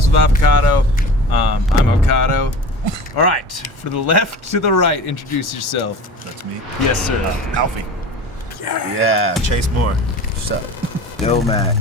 Cigars with Avocado. I'm Avocado. All right, for the left to the right, introduce yourself. That's me. Yes, sir. Alfie. Yeah, Chase Moore. What's up? Illmac.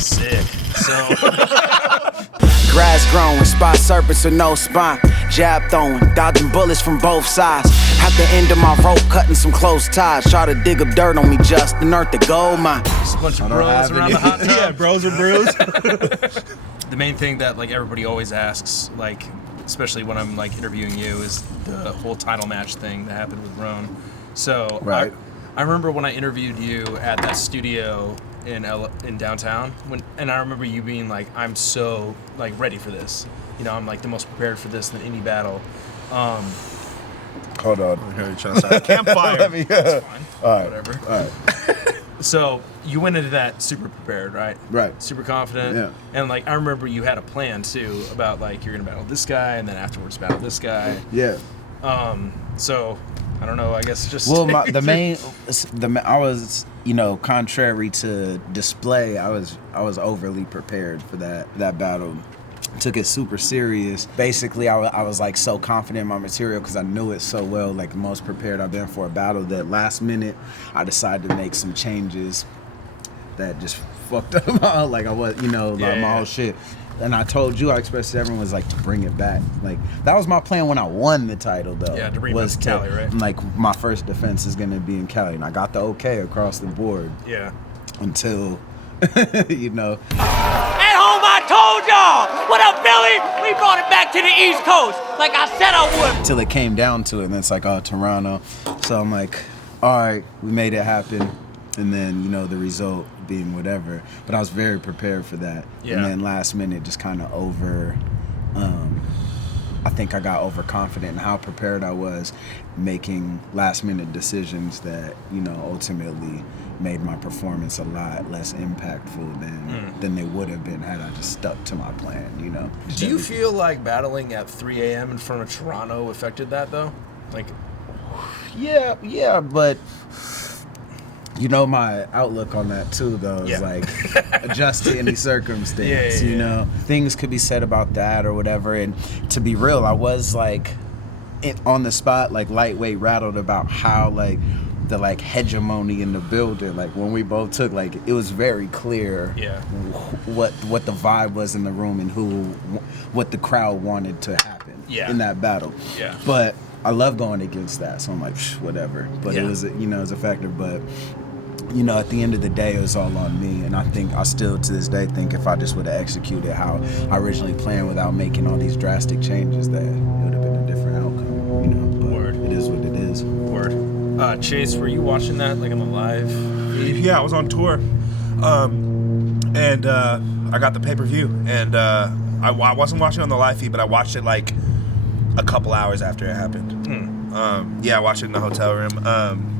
Sick. So. Grass growing, spot serpents with no spine. Jab throwing, dodging bullets from both sides. At the end of my rope, cutting some close ties. Try to dig up dirt on me just to unearth the gold mine. Just a bunch of bros around the hot tub. Yeah, bros and brews. The main thing that like everybody always asks, like especially when I'm like interviewing you, is the whole title match thing that happened with Rone. So Right. I remember when I interviewed you at that studio in downtown, and I remember you being like, I'm so like ready for this. You know, I'm like the most prepared for this than any battle. Hold on. I heard you trying to start a campfire. It's fine. All right. Whatever. All right. So you went into that super prepared, right? Right. Super confident. Yeah. And like I remember you had a plan too about like you're gonna battle this guy and then afterwards battle this guy. Yeah. So I don't know. I guess just Well, I was, contrary to display, I was overly prepared for that battle. Took it super serious. Basically, I was like so confident in my material because I knew it so well, like the most prepared I've been for a battle, that last minute I decided to make some changes that just fucked up like I was, my whole shit. And I told you, I expressed to everyone, was like to bring it back. Like that was my plan when I won the title, though. Yeah, to bring it back to Cali, right? Like my first defense is gonna be in Cali, and I got the okay across the board. Yeah. Until, At home, I told y'all. What up, Philly? We brought it back to the East Coast, like I said I would. Until it came down to it, and it's like, oh, Toronto. So I'm like, all right, we made it happen. And then, the result being whatever. But I was very prepared for that. Yeah. And then last minute just kind of I think I got overconfident in how prepared I was, making last minute decisions that, ultimately made my performance a lot less impactful than they would have been had I just stuck to my plan, Do you feel like battling at 3 a.m. in front of Toronto affected that though? Like, Yeah, but my outlook on that too, though, is like adjust to any circumstance. Things could be said about that or whatever. And to be real, I was like on the spot, like lightweight rattled about how like the like hegemony in the building, like when we both took, like it was very clear what the vibe was in the room and what the crowd wanted to happen in that battle. Yeah. But I love going against that, so I'm like, whatever. But it was, it was a factor. But, at the end of the day, it was all on me. And I still, to this day, think if I just would have executed how I originally planned without making all these drastic changes, that it would have been a different outcome, But Word. It is what it is. Word. Chase, were you watching that, like on the live feed? Yeah, I was on tour. And I got the pay-per-view. And I wasn't watching on the live feed, but I watched it like a couple hours after it happened. I watched it in the hotel room.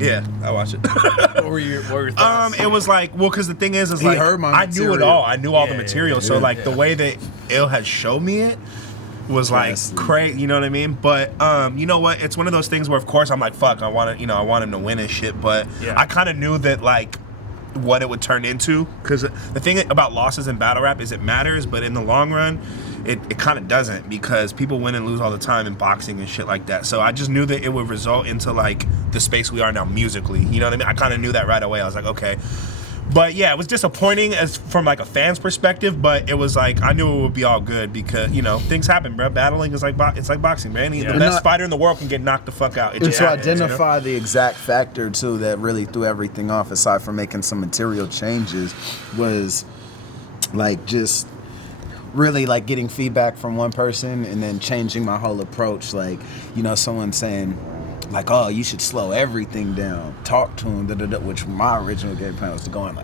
Yeah, I watched it. What were your thoughts? It was like, because the thing is He like, heard my I knew it material. all. I knew all the material. So like the way that Ill had showed me it was like crazy. You know what I mean? But you know what? It's one of those things where, of course, I'm like, fuck, I want him to win and shit. But I kind of knew that like what it would turn into, because the thing about losses in battle rap is it matters, but in the long run, it kind of doesn't, because people win and lose all the time in boxing and shit like that. So I just knew that it would result into like the space we are now musically. You know what I mean? I kind of knew that right away. I was like, okay. But yeah, it was disappointing as from like a fan's perspective, but it was like I knew it would be all good because things happen, bro. Battling is like it's like boxing, man. The best fighter in the world can get knocked the fuck out. It just to happens, identify the exact factor too that really threw everything off, aside from making some material changes, was like just really like getting feedback from one person and then changing my whole approach. Like, someone saying like, oh, you should slow everything down, talk to him, which my original game plan was to go in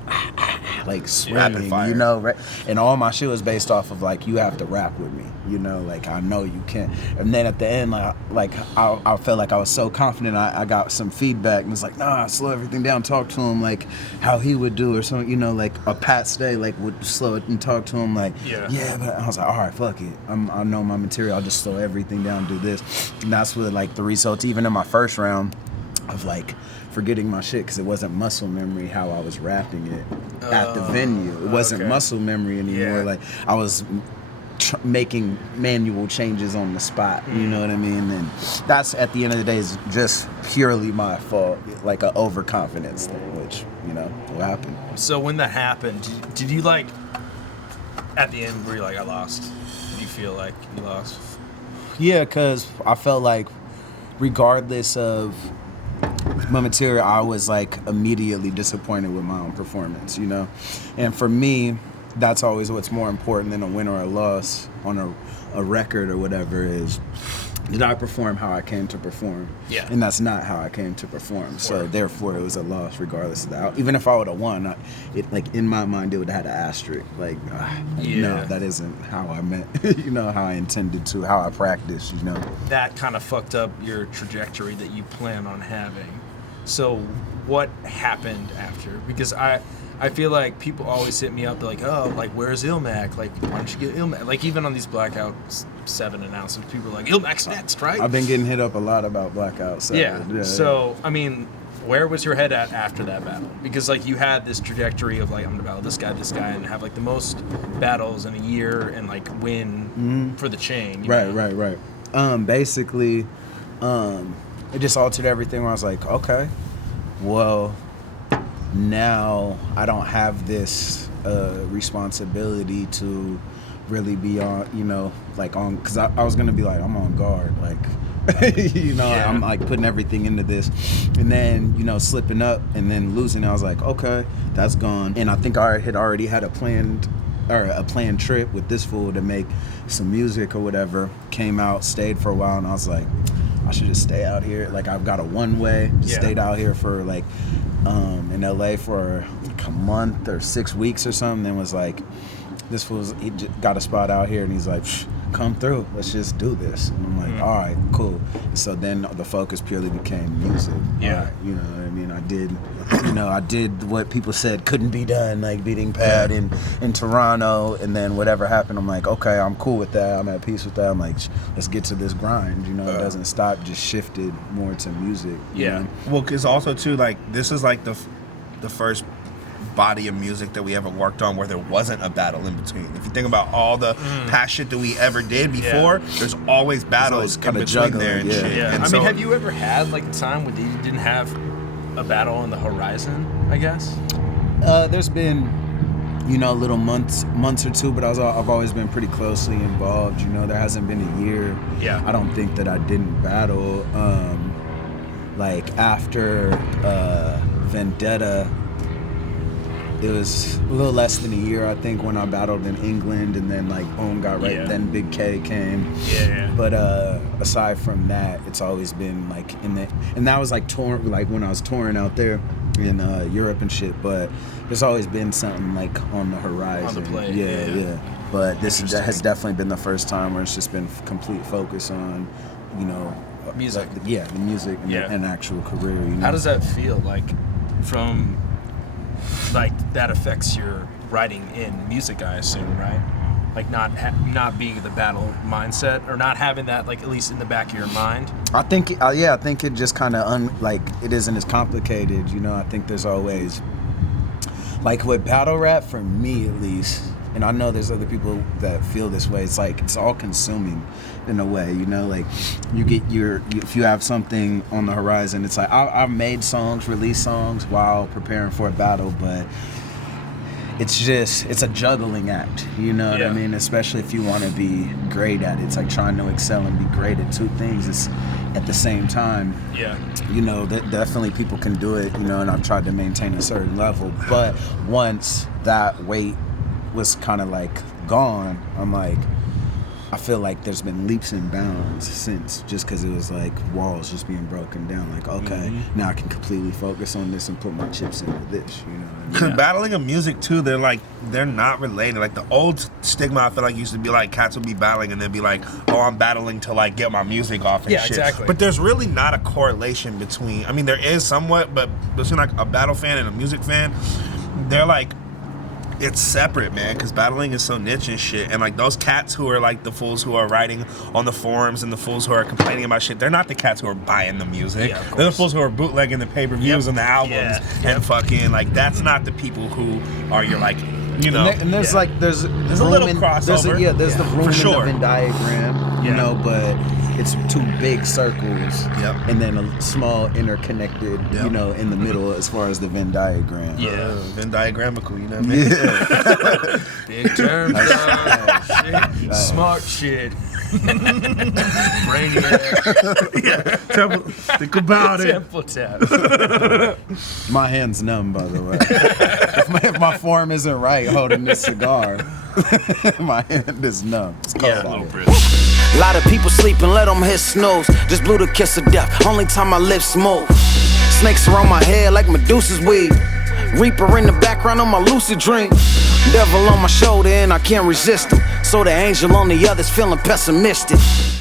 like screaming, right? And all my shit was based off of like, you have to rap with me, like I know you can. And then at the end, I felt like I was so confident. I got some feedback and it's like, nah, slow everything down, talk to him like how he would do or something, like a Pat Stay like would slow it and talk to him like, but I was like, all right, fuck it, I know my material, I'll just slow everything down, do this. And that's what like the results, even in my first round, of like forgetting my shit because it wasn't muscle memory how I was rapping it at the venue. It wasn't muscle memory anymore. Like I was making manual changes on the spot, you know what I mean? And that's, at the end of the day, is just purely my fault, like an overconfidence thing, which, you know, will happen. So when that happened, did you like, at the end, were you like, I lost? Did you feel like you lost? Yeah, because I felt like regardless of my material, I was like immediately disappointed with my own performance, you know? And for me, that's always what's more important than a win or a loss on a record or whatever is, did I perform how I came to perform? Yeah. And that's not how I came to perform. So therefore it was a loss regardless of that. Even if I would have won, it like in my mind it would have had an asterisk. Like, no, that isn't how I meant, you know, how I intended to, how I practiced, you know. That kind of fucked up your trajectory that you plan on having. So what happened after? Because I feel like people always hit me up, they're like, oh, like, where's Illmac? Like, why don't you get Illmac? Like, even on these Blackout 7 announcements, people are like, Illmac's next, right? I've been getting hit up a lot about Blackout 7. Yeah. So, I mean, where was your head at after that battle? Because, like, you had this trajectory of, like, I'm going to battle this guy, and have, like, the most battles in a year and, like, win for the chain. Right. Basically, it just altered everything where I was like, okay, well, now I don't have this responsibility to really be on, you know, like on, because I was going to be like, I'm on guard, like, you know, I'm like putting everything into this, and then, you know, slipping up and then losing. I was like, okay, that's gone. And I think I had already had a planned trip with this fool to make some music or whatever. Came out, stayed for a while, and I was like, I should just stay out here. Like, I've got a one-way, stayed out here for like in LA for like a month or 6 weeks or something, and was like, this fool's, he got a spot out here, and he's like, come through, let's just do this. And I'm like, all right, cool. So then the focus purely became music. Yeah. You know what I mean? I did what people said couldn't be done, like beating Pat in Toronto, and then whatever happened, I'm like, okay, I'm cool with that, I'm at peace with that. I'm like, let's get to this grind, you know, it doesn't stop, just shifted more to music. You know? Well, because also too, like, this is like the first body of music that we ever worked on where there wasn't a battle in between. If you think about all the past shit that we ever did before, there's always battles in between there and shit. Yeah. And I mean, have you ever had like a time when you didn't have a battle on the horizon, I guess? There's been, you know, little months or two, but I've always been pretty closely involved. You know, there hasn't been a year. Yeah. I don't think that I didn't battle. Like after Vendetta, it was a little less than a year, I think, when I battled in England, and then like boom, got right. Then Big K came. Yeah. But aside from that, it's always been like and that was like touring, like when I was touring out there in Europe and shit. But there's always been something like on the horizon. On the plate. Yeah. But this has definitely been the first time where it's just been complete focus on, you know, music. The music and actual career. You know? How does that feel? Like, from like that affects your writing in music, I assume, right? Like not being the battle mindset, or not having that, like, at least in the back of your mind. I think it just kind of like it isn't as complicated, you know. I think there's always, like with battle rap, for me at least, and I know there's other people that feel this way, it's like it's all consuming in a way, you know. Like if you have something on the horizon, it's like I've made songs, released songs while preparing for a battle, but it's a juggling act, you know what I mean? Especially if you want to be great at it. It's like trying to excel and be great at two things at the same time. Yeah. You know, definitely people can do it, you know, and I've tried to maintain a certain level. But once that weight was kind of like gone, I'm like, I feel like there's been leaps and bounds since, just because it was like walls just being broken down. Like, okay, now I can completely focus on this and put my chips into this, you know what I mean? Because battling of music too, they're not related. Like the old stigma, I feel like used to be like cats would be battling and they'd be like, oh, I'm battling to like get my music off and shit. Exactly. But there's really not a correlation between, I mean, there is somewhat, but between like a battle fan and a music fan, they're like it's separate, man, because battling is so niche and shit. And like those cats who are like the fools who are writing on the forums and the fools who are complaining about shit, they're not the cats who are buying the music. Yeah, they're the fools who are bootlegging the pay-per-views and the albums and fucking like that's not the people who are your like, you know. And there's like there's a little crossover. There's the room for sure. in the Venn diagram, you know, but it's two big circles, and then a small interconnected, you know, in the middle as far as the Venn diagram. Yeah, Venn diagramical, you know what I mean? big terms, shit. Smart shit. Brainiac. Think about it. Temple tap. My hand's numb, by the way. if my form isn't right holding this cigar, my hand is numb. It's cold out here. A lot of people sleeping, let them hit snooze. Just blew the kiss of death, only time my lips move. Snakes around my head like Medusa's weed. Reaper in the background on my lucid dream. Devil on my shoulder and I can't resist him. So the angel on the other's feeling pessimistic.